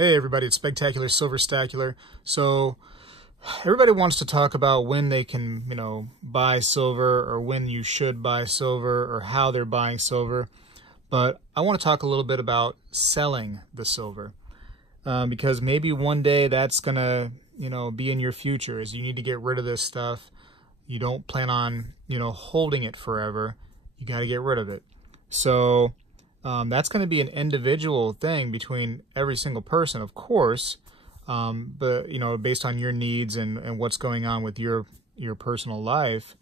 Hey everybody, it's Spectacular, Silverstacular. So everybody wants to talk about when they can, buy silver, or when you should buy silver, or how they're buying silver. But I want to talk a little bit about selling the silver, because maybe one day that's gonna, be in your future. Is you need to get rid of this stuff. You don't plan on, holding it forever. You got to get rid of it. So that's going to be an individual thing between every single person, of course, but based on your needs and what's going on with your personal life.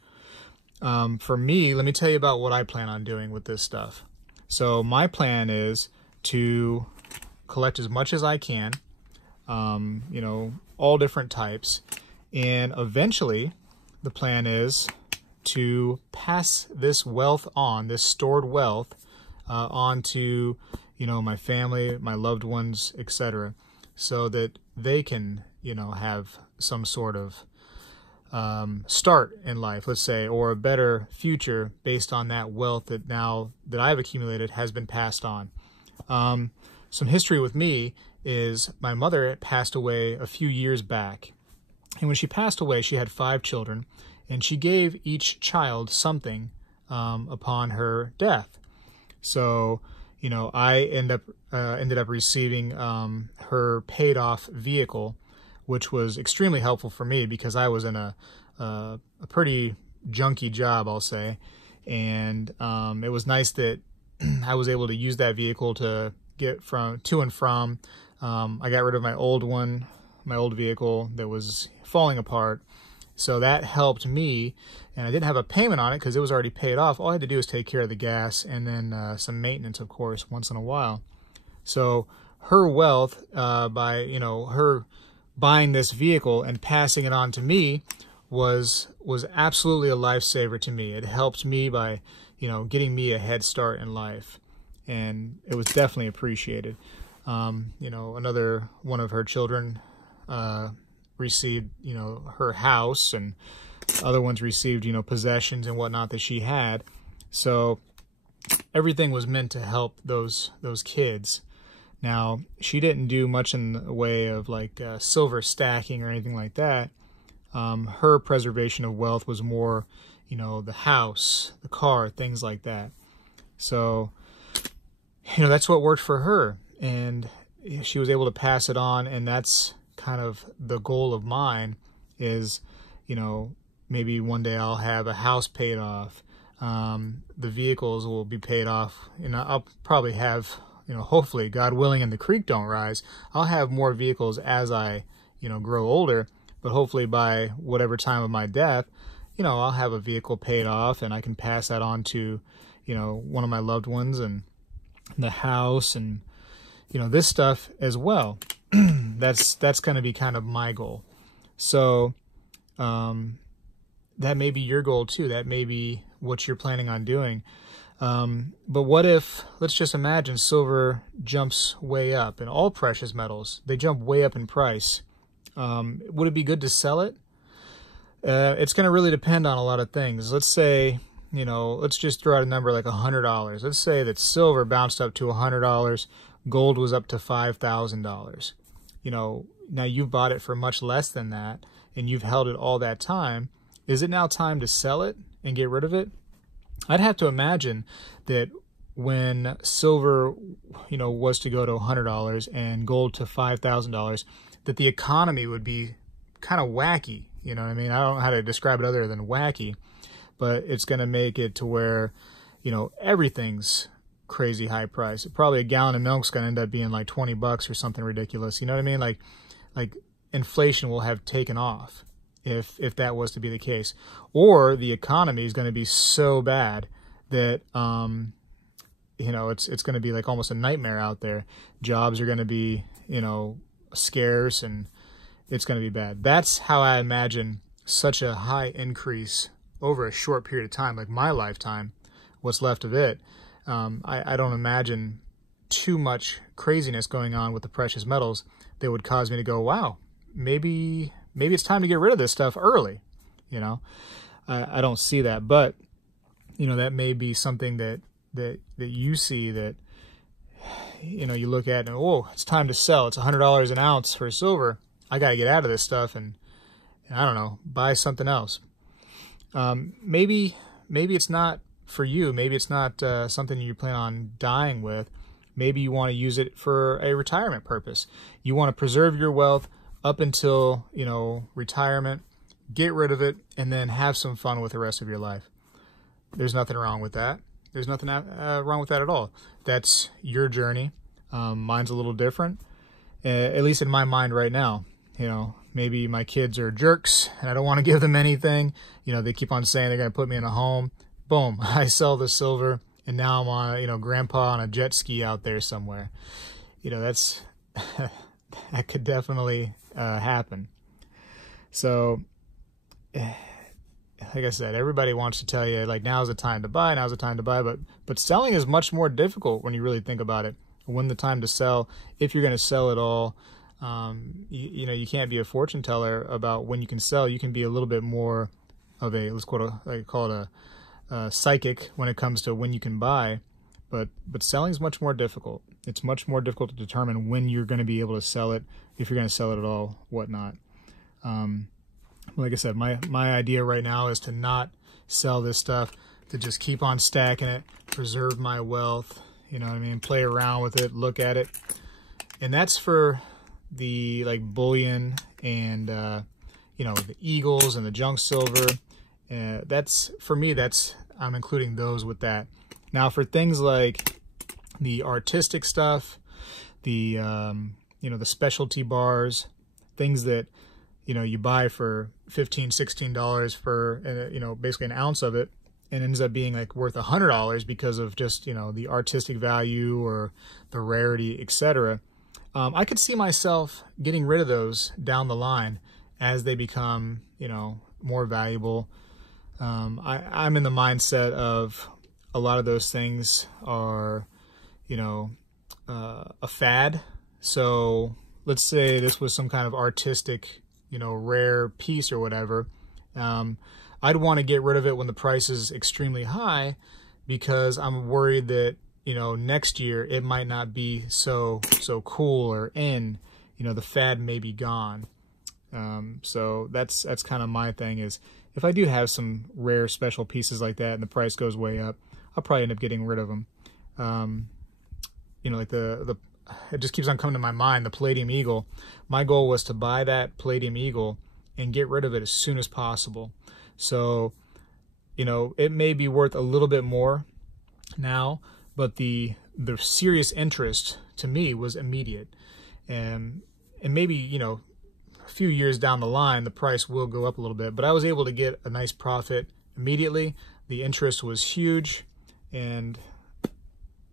For me, let me tell you about what I plan on doing with this stuff. So my plan is to collect as much as I can, all different types, and eventually the plan is to pass this wealth on, this stored wealth, onto, my family, my loved ones, etc., so that they can, have some sort of start in life, let's say, or a better future based on that wealth that now that I've accumulated has been passed on. Some history with me is my mother passed away a few years back. And when she passed away, she had 5 children, and she gave each child something upon her death. So, I ended up receiving her paid-off vehicle, which was extremely helpful for me because I was in a pretty junky job, I'll say, and it was nice that I was able to use that vehicle to get to and from. I got rid of my old vehicle that was falling apart. So that helped me, and I didn't have a payment on it because it was already paid off. All I had to do was take care of the gas and then some maintenance, of course, once in a while. So her wealth, by her buying this vehicle and passing it on to me, was absolutely a lifesaver to me. It helped me by getting me a head start in life, and it was definitely appreciated. Another one of her children received, her house, and other ones received, possessions and whatnot that she had. So everything was meant to help those kids. Now, she didn't do much in the way of like silver stacking or anything like that. Her preservation of wealth was more, the house, the car, things like that. So, that's what worked for her, and she was able to pass it on, and that's kind of the goal of mine is, maybe one day I'll have a house paid off. The vehicles will be paid off, and I'll probably have, hopefully, God willing, and the creek don't rise, I'll have more vehicles as I, grow older, but hopefully by whatever time of my death, I'll have a vehicle paid off, and I can pass that on to, one of my loved ones, and the house, and, this stuff as well. That's going to be kind of my goal. So that may be your goal too. That may be what you're planning on doing. But what if, let's just imagine silver jumps way up, and all precious metals, they jump way up in price. Would it be good to sell it? It's going to really depend on a lot of things. Let's say, let's just throw out a number like $100. Let's say that silver bounced up to $100. Gold was up to $5,000. Now you've bought it for much less than that, and you've held it all that time. Is it now time to sell it and get rid of it? I'd have to imagine that when silver, was to go to $100 and gold to $5,000, that the economy would be kind of wacky. I don't know how to describe it other than wacky, but it's going to make it to where, everything's crazy high price. Probably a gallon of milk's going to end up being like $20 or something ridiculous. You know what I mean? Like inflation will have taken off if that was to be the case. Or the economy is going to be so bad that it's going to be like almost a nightmare out there. Jobs are going to be, scarce, and it's going to be bad. That's how I imagine such a high increase over a short period of time, like my lifetime, what's left of it. I don't imagine too much craziness going on with the precious metals that would cause me to go, wow, maybe it's time to get rid of this stuff early. I don't see that, but that may be something that you see that you know, you look at and, oh, it's time to sell. It's $100 an ounce for silver. I got to get out of this stuff and I don't know, buy something else. Maybe it's not for you. Maybe it's not something you plan on dying with. Maybe you want to use it for a retirement purpose. You want to preserve your wealth up until, you know, retirement, get rid of it, and then have some fun with the rest of your life. There's nothing wrong with that. There's nothing wrong with that at all. That's your journey. Mine's a little different, at least in my mind right now. You know, maybe my kids are jerks and I don't want to give them anything. You know, they keep on saying they're going to put me in a home. Boom, I sell the silver and now I'm on, you know, grandpa on a jet ski out there somewhere. You know, that's, that could definitely happen. So, like I said, everybody wants to tell you, like, now's the time to buy, now's the time to buy, but selling is much more difficult when you really think about it. When the time to sell, if you're going to sell it all, you know, you can't be a fortune teller about when you can sell. You can be a little bit more of a, let's call it a psychic when it comes to when you can buy, but selling is much more difficult. It's much more difficult to determine when you're going to be able to sell it, if you're going to sell it at all, whatnot. Like I said, my idea right now is to not sell this stuff, to just keep on stacking it, preserve my wealth, you know what I mean, play around with it, look at it. And that's for the, like, bullion and, you know, the eagles and the junk silver. That's, for me, I'm including those with that. Now, for things like the artistic stuff, the, you know, the specialty bars, things that, you know, you buy for $15, $16 for, you know, basically an ounce of it, and ends up being like worth $100 because of just, you know, the artistic value or the rarity, etc. I could see myself getting rid of those down the line as they become, you know, more valuable. I'm in the mindset of a lot of those things are, you know, a fad. So let's say this was some kind of artistic, you know, rare piece or whatever. I'd want to get rid of it when the price is extremely high, because I'm worried that, you know, next year it might not be so cool or in, you know, the fad may be gone. So that's kind of my thing, is if I do have some rare special pieces like that and the price goes way up, I'll probably end up getting rid of them. You know, like it just keeps on coming to my mind, the Palladium Eagle. My goal was to buy that Palladium Eagle and get rid of it as soon as possible. So, you know, it may be worth a little bit more now, but the serious interest to me was immediate. And maybe, you know, a few years down the line, the price will go up a little bit, but I was able to get a nice profit immediately. The interest was huge and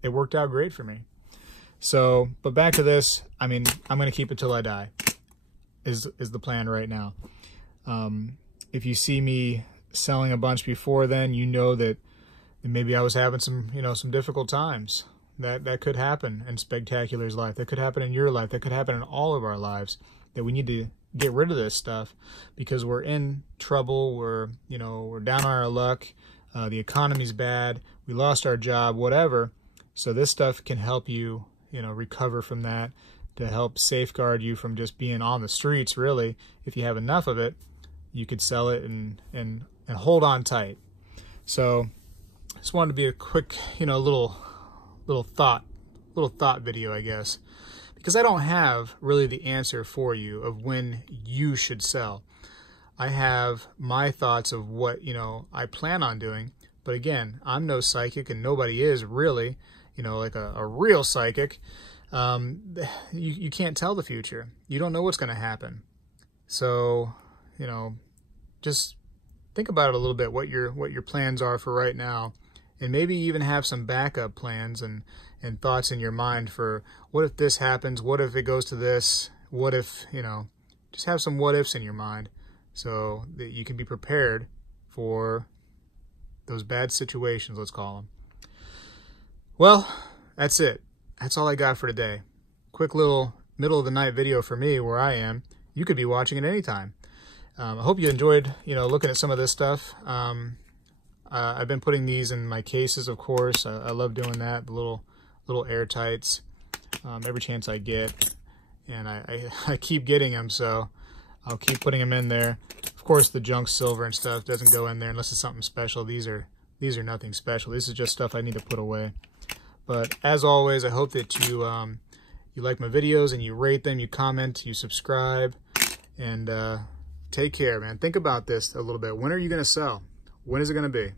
it worked out great for me. So, but back to this, I mean, I'm going to keep it till I die, is the plan right now. If you see me selling a bunch before then, you know that maybe I was having some, you know, some difficult times. That could happen in Spegtacular's life. That could happen in your life. That could happen in all of our lives, that we need to get rid of this stuff because we're in trouble. We're down on our luck. The economy's bad. We lost our job, whatever. So this stuff can help you, you know, recover from that, to help safeguard you from just being on the streets, really. If you have enough of it, you could sell it and hold on tight. So just wanted to be a quick, you know, little thought video, I guess, because I don't have really the answer for you of when you should sell. I have my thoughts of what, you know, I plan on doing, but again, I'm no psychic, and nobody is really, you know, like a real psychic. You can't tell the future. You don't know what's going to happen. So, you know, just think about it a little bit, what your plans are for right now, and maybe even have some backup plans and thoughts in your mind for what if this happens, what if it goes to this, what if, you know, just have some what ifs in your mind so that you can be prepared for those bad situations, let's call them. Well, that's it. That's all I got for today. Quick little middle of the night video for me where I am. You could be watching it anytime. I hope you enjoyed, you know, looking at some of this stuff. I've been putting these in my cases, of course. I love doing that, the little airtights. every chance I get, and I keep getting them, so I'll keep putting them in there. Of course, the junk silver and stuff doesn't go in there unless it's something special. These are nothing special. This is just stuff I need to put away. But as always, I hope that you like my videos and you rate them, you comment, you subscribe, and take care, man. Think about this a little bit. When are you going to sell? When is it going to be?